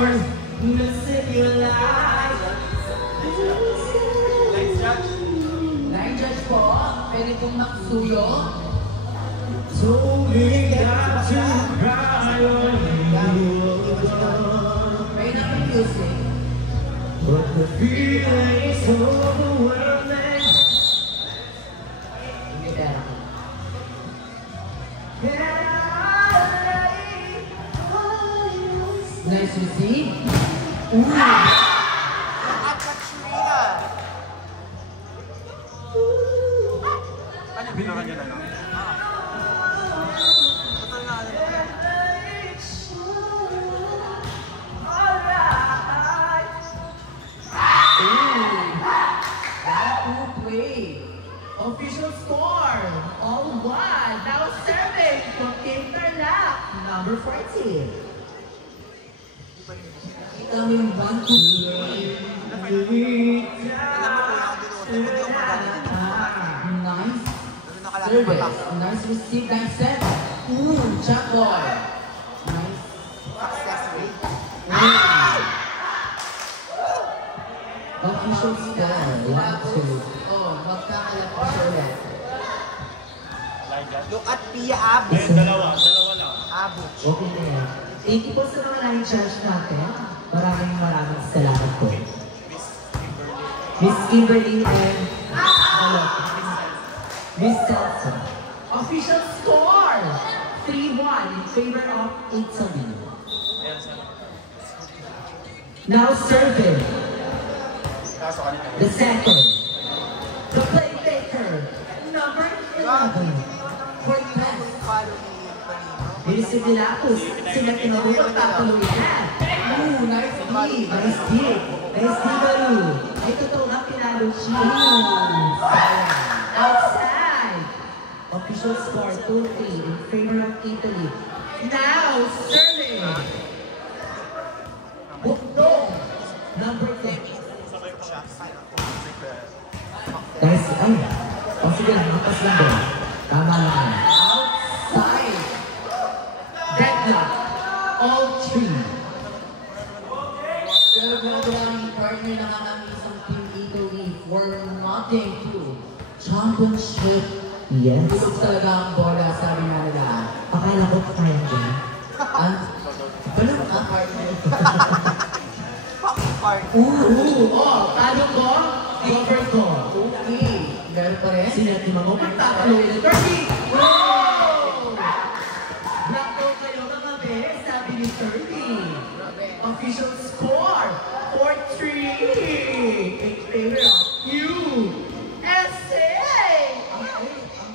scores. Missing you alive. Line judge. Line judge po. Pwede pong maksuyo. Told me not to cry on you. May naman music. But the feeling's overwhelming. Hindi pera. Nice receive. Ooh. Ano yung binuran niya na lang? Total na ano. Play. Official score, all one. Now serving from Team Tarlac, number 14. Kita mo yung 1, 2, 3. Nice service. Nice receive, nice set. Ooh, jump ball. Nice. Success rate. Official score, 1, 2. Oh, magkakalap pa siya ulit. Look at Pia Abu. Dalawa lang. Abu. Okay na yan. Thank you po sa mga line judge natin. Maraming salamat po. Miss Kimberly and Miss Selson. Official score, 3-1 in favor of Italy. Now serving. The second. The playmaker. Number 11. For class. Binisip nila po. Sila tinarungan tatuloy na. Ooh, nice lead. Nice deal. Nice deal. Ay totoo nga pinalo siya. Outside. Official score 2-3 in favor of Italy. Now serving. Bukdong. Number 10. Guys, ay. O sige lang, mapas lang doon. Tama lang yan. Outside. Deadlock. All three. Serve na ang partner na kakamisang Team Italy for nothing to championship. Yes. Tulog talaga ang bola, sabi nga nila. Akala ko kaya din. Balong ka, partner. Oh, talo ko. Cover ko. Okay. Meron pa rin? Sila di mo magtatalo. 30! Wow! Black ball kayo mga be, sabi ni 30. Official score, 4-3. In favor of USA!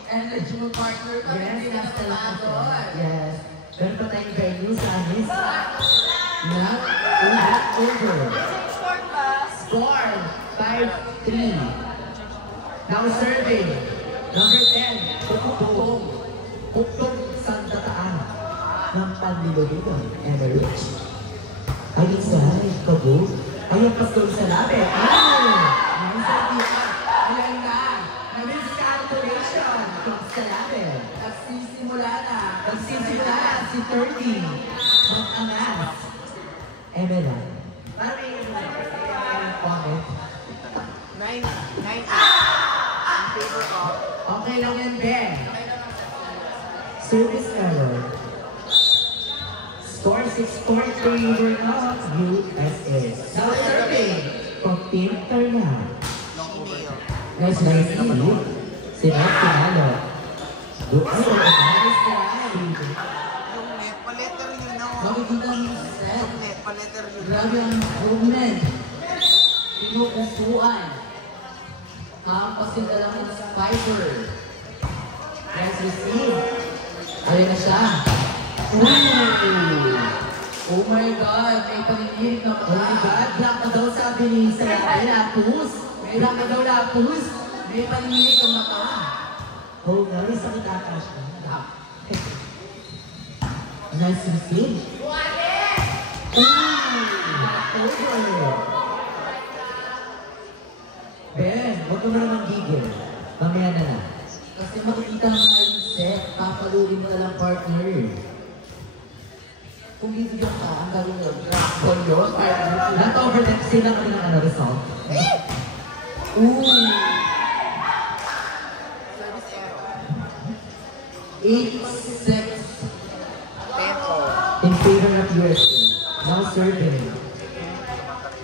Energy mo partner ka. Yes, Hindi na naman. yes. Meron pa tayong venue sa amin. Not Over. Score, 5-3. Now serving. Number 10. Pukutong. Pukutong Santa Taan. Ng Panlilodon. Emmerich. Ay, inside. Kabu. Ay, ang pastor sa labi. Ayan na. Miscalculation. Sa labi. Nagsisimula na. Nagsisimula si 30. Mag-angas. Emerald. Parang may comment. 9 in favor of. Okay lang yan, Ben. Service error. Score 6-4 favor of USA. Now serving from Team Tarlac. Nice lead. Sila pinalo. Good. Nice try. Yung net, pa-letter yun ako. Makikita mo yung set. Yung net, pa-letter yun. Grabe ang movement. Pinupusuan. Hampasin na lang ng spider. Nice receive. Ayun na siya. Ooh! Oh my God! May paninilig na Oh my God, black na daw sabi ni Sarah Lapus. Black na daw Lapus. May paninilig ang mata. Oh, gawin sa kitakash na. Nice receive. Over. Ben, huwag ka mo naman gigil. Mamaya na lang. Kasi makikita mo nga yung set, papaluin mo na lang partner. Kung bibigyan ka, ang gawin yun. Rapol yun. Not over them, sila ko ng ano, result. Ooh! Service error. 8-6 Tempo. In favor of USA. Now serving.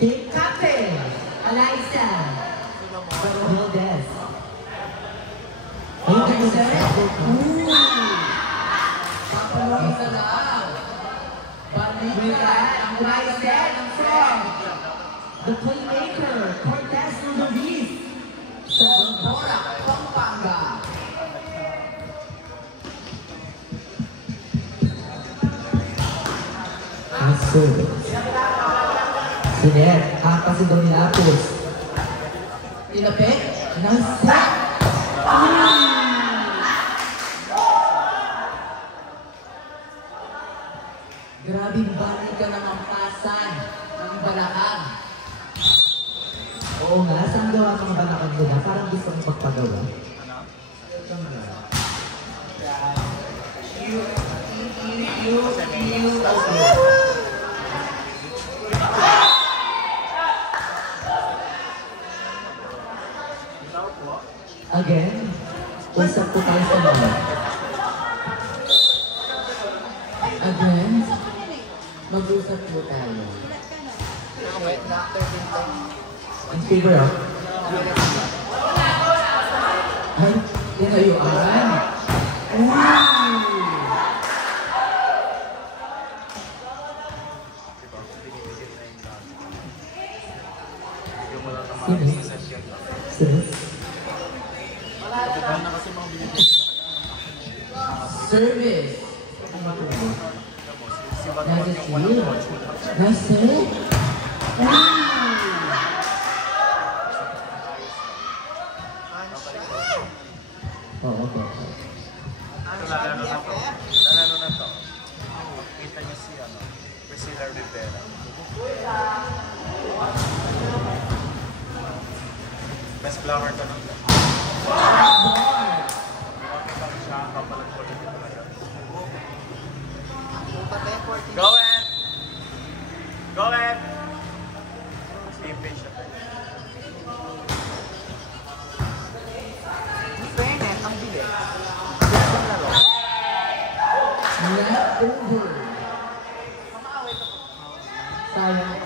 Team captain, Eliza. Valdez. Ayun ka yung Ooh! Papaluin na lang. Balikan ang mindset from The playmaker, Cortez Luis. Sonora, Pampanga. Aso. Sinet, kasi Dominapos. Tinapit, nasa. Grabe, balik ka ng ampasan ng balakang. Oo nga, saan gawa mga banakan nila? Parang gusto kong pagpagawa. Again, usap po tayo sa mga. Again, mag-usap po tayo. Okay, doctor din tayo. In favor of? Ay, tinayuan. Wow! Sino? Service. Nice to see you. Nice save. Oo, okay. Lalaro na to. Kita niyo si Priscilla Rivera. Best flower ka nung siya ang kapalag ko rin talaga. Go Ed! Go Ed! Sleeping siya. Fairness, ang bilis. Leftover. Sayang.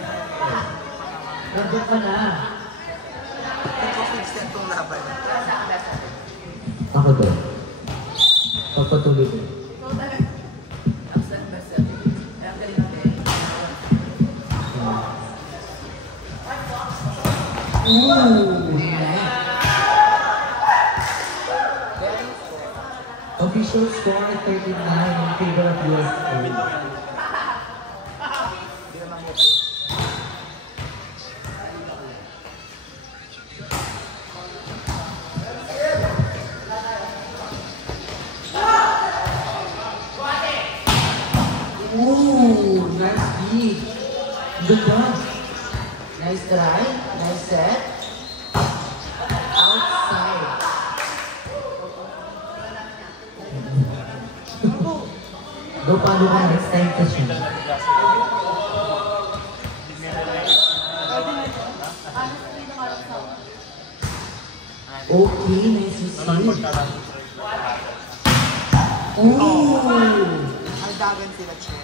Nandun ka na. Ito 6 itong laban. Ako to. Pagpatuloy ko. Official score 39 in favor of USA. Ooh, nice beat. Good one. Nice try. Nice set. Outside. Go paano ka next time kasi? Okay, nice to see. Ooh! Aldagan sila, Che.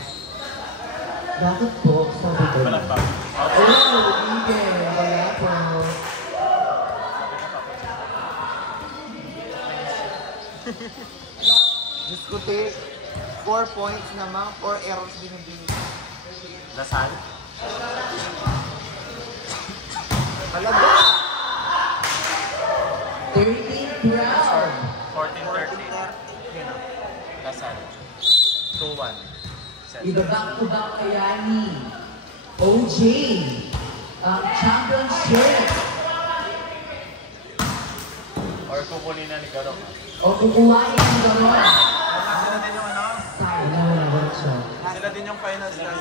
Bakit po? Sabi ko. Oh, Miguel. Wala po. Diyos ko, te. 4 points naman, 4 errors din ang binigay. Lasal? Malaga! 13 round. 14-13. Lasal. 2-1. Ibaback to back kaya ni OJ ang championship. Or kukunin na ni Garok. O kukuhain ang gano'n. Sila din yung ano? Wala siya. Sila din yung finals na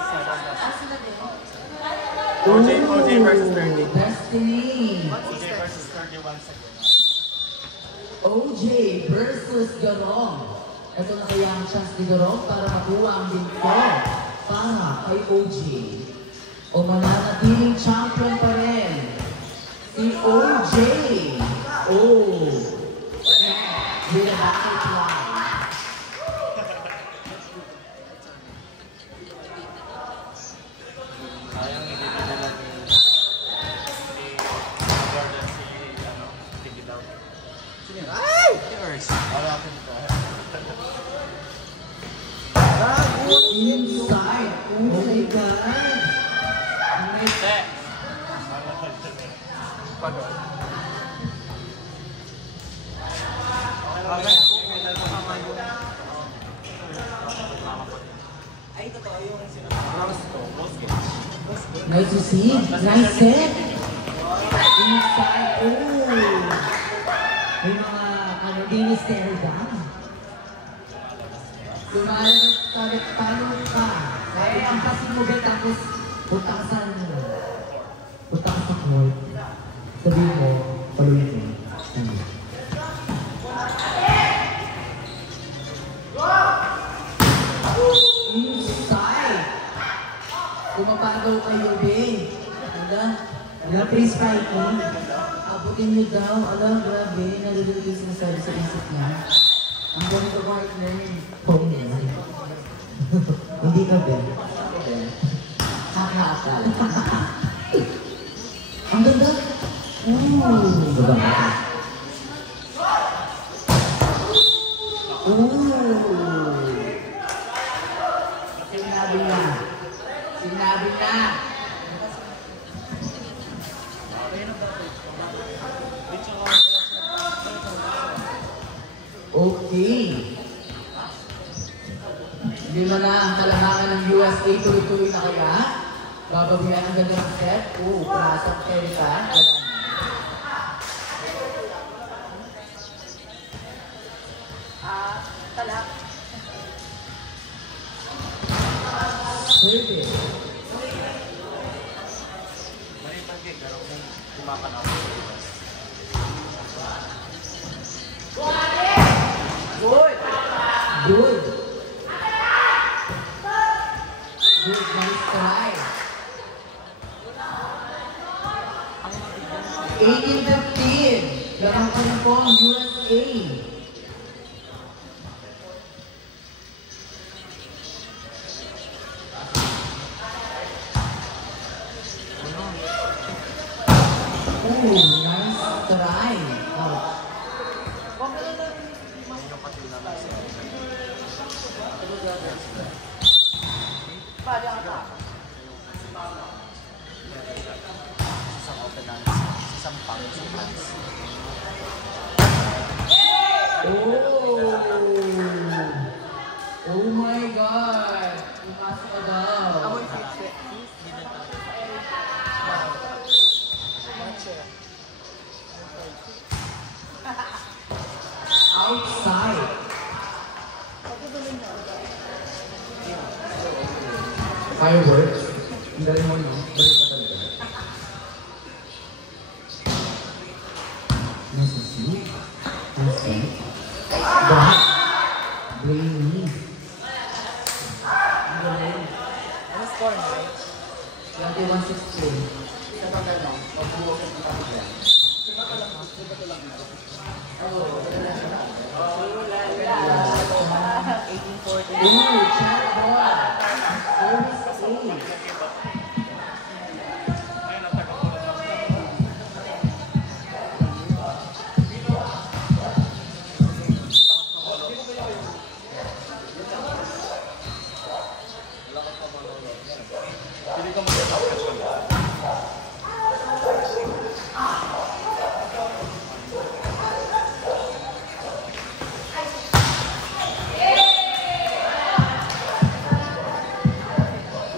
Ooh, OJ versus 30. Destiny. OJ versus 31 sa OJ versus Garong. Ito na kaya ang chance ni Garong para makuha ang bingko. para kay OJ. O mananatiling champion pa rin si OJ. Oh, with a battle plan. Sayang hindi na nila ni Jordan Tiki daw. Ay! Yours. Wala ka dito. Inside. Oh my God. Hindi. Pagod. Okay. Ay, totoo yung Nice to see. Nice set. Inside. Oh. May mga dinistero ba? Lumalag kahit paano ka. Kaya ang pasing mo ba tapos punta ka sa court. Sabihin mo, paluin mo. Inside. Kumapagaw kayo, babe. Wala freeze fighting. Abutin niyo daw. Alam, grabe. Nalulog yung sinasabi sa isip niya. Ang ganito partner. Phone niya. Hindi ka, Ben. Kakakal. Ang ganda. Baba. Sinabi na. Sinabi na. Okay. Hindi mo na ang kalamangan ng USA tuloy-tuloy na kaya? Babawian ang ganda ng set? Oo, pasok kayo pa. Talak. Pwede. Maripan kay pero kung kumakan ako. Good. Good. Good, nice try. 18-15. Lakang pa rin po ang USA. Ooh, nice try. Ouch. Isang open na isang pang hands. Oh my God! Pumasok ka daw. Amoy sexy. Outside. Fireworks. Ang galing mo, no? Galing pa talaga. Nice to see. Nice to see. Back. Brainy. Ang galing. Ano score mo? 21-16. Sa pagkano? Pagbuo ko ng kapityan. Ooh, chat ball. Service A. Pili ka mag-catch ko lang.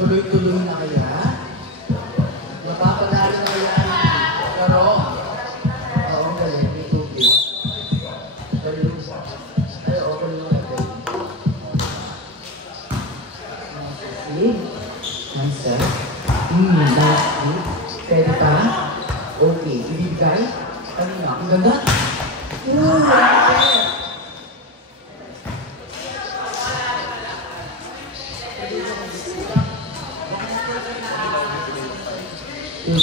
Tuloy-tuloy na kaya? Mapapanalo na kaya? Pero, oo, galing. May tubig. Galing. Ay, oo, galing na galing. Nice. Nice set. Nice. Pwede pa? Okay. Ibibigay? Kanina. Ang ganda. Ooh, nice. Ano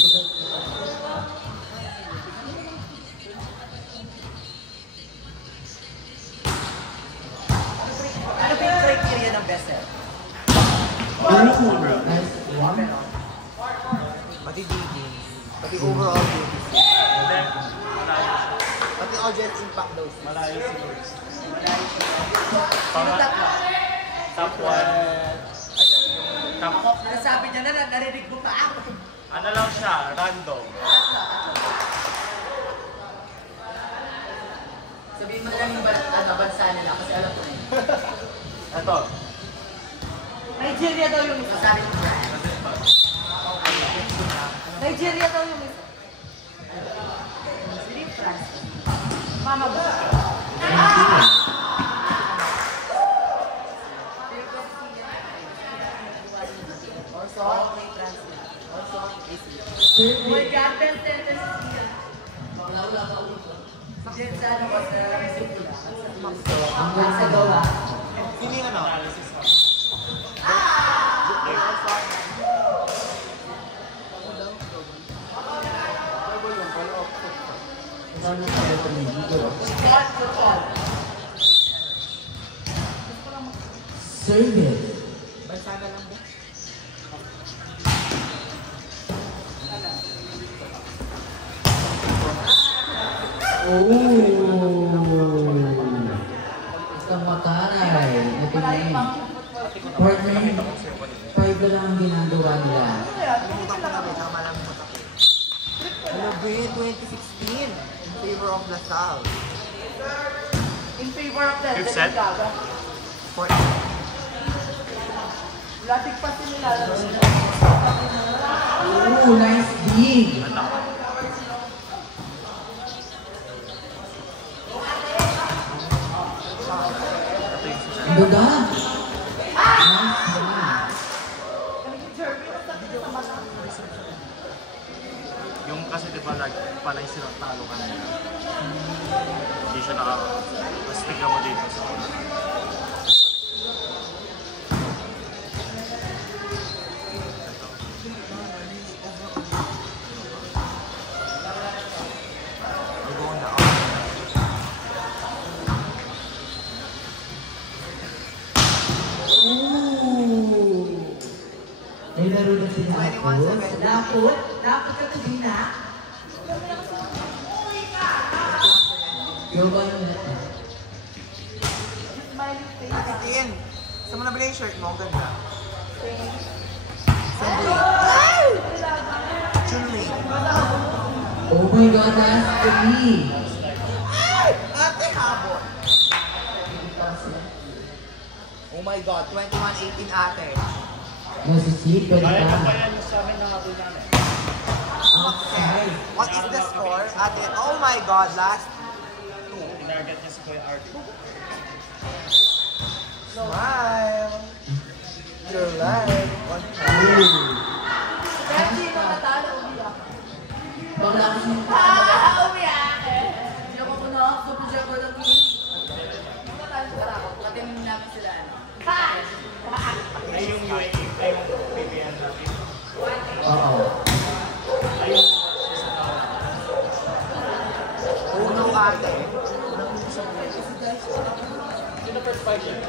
ba yung criteria ng best set? Nice one. Pati digging. Pati overall duty. Hindi. Malayo. Pati audience impact daw. Malayo si Luis. Sino tatlo? Top 1. Top Nasabi niya na, narinig mo pa ako. ano lang siya, random. Sabihin mo na lang yung bansa nila kasi alam ko na yun. Ito. Nigeria daw yung isa. Sabi mo ba? Nigeria daw yung isa. Hindi France. Mama ba? Also, may France. Also, AC. Oh my God, best sentence niya. Wala pa ulo. Diyan sa ano ko sa Hanggang sa gawa. Sino yung ano? Service. Bansa na lang ba? Isang makaray. Ito na yun. Partner, 5 na lang ang ginagawa nila. Limutan ko na ba? Tsaka malamot ako. Ano ba yun? 2016. In favor of LaSalle. In favor of the Fifth set? Latik pa sila. Ooh, nice dig. Ang ganda. Nice one. Yung kasi di ba palay silang talo kanina. Hindi siya mas tignan mo dito sa una. Ooh. May laro na sila ako. 21-7. Dapat ka to din na. Yo ba yung net? Tin, saan mo nabili yung shirt mo? Ang ganda. Chunli. Oh my God, that's 3. Ate habon. Oh my God, 21-18 ate. Nasa seat, pwede Kaya na pa ka. yan sa amin na natin namin. Outside. What is the score? Ate, oh my God, last Tinarget niya si Kuya Art. smile. Your life. Ooh. Pero hindi mo natalo, umiyak. Bakla kasi yung Umiyak eh. Hindi ako muna ako, super jumper ng team. Hindi mo natalo sa ako. Katingin namin sila. Ay yung UAE, ay yung PBN natin. Oo. Ay yung Uno ate. sino first fight yan?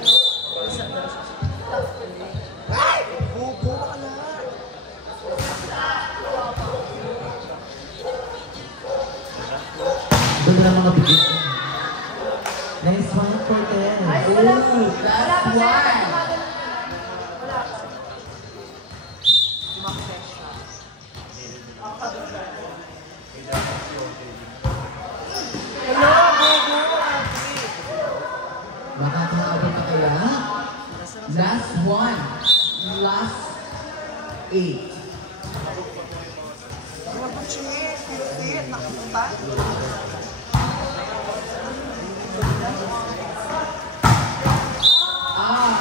Ay! Bubo ka na. Doon na mga bigit. Nice one for them. Ooh, last one. Sumakses siya. Makakaabot ka kaya? Last one. Last 8. Ano ba siya? 15. Nakapunta. Ah!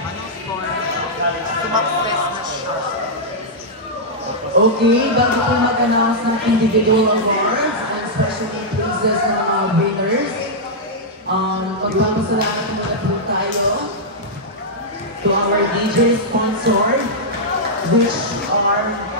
Anong score? Sumakses na siya. Okay, bago po mag-announce ng individual awards and special prizes ng mga winners, pagpapasalamat muna po tayo to our DJ sponsor, which are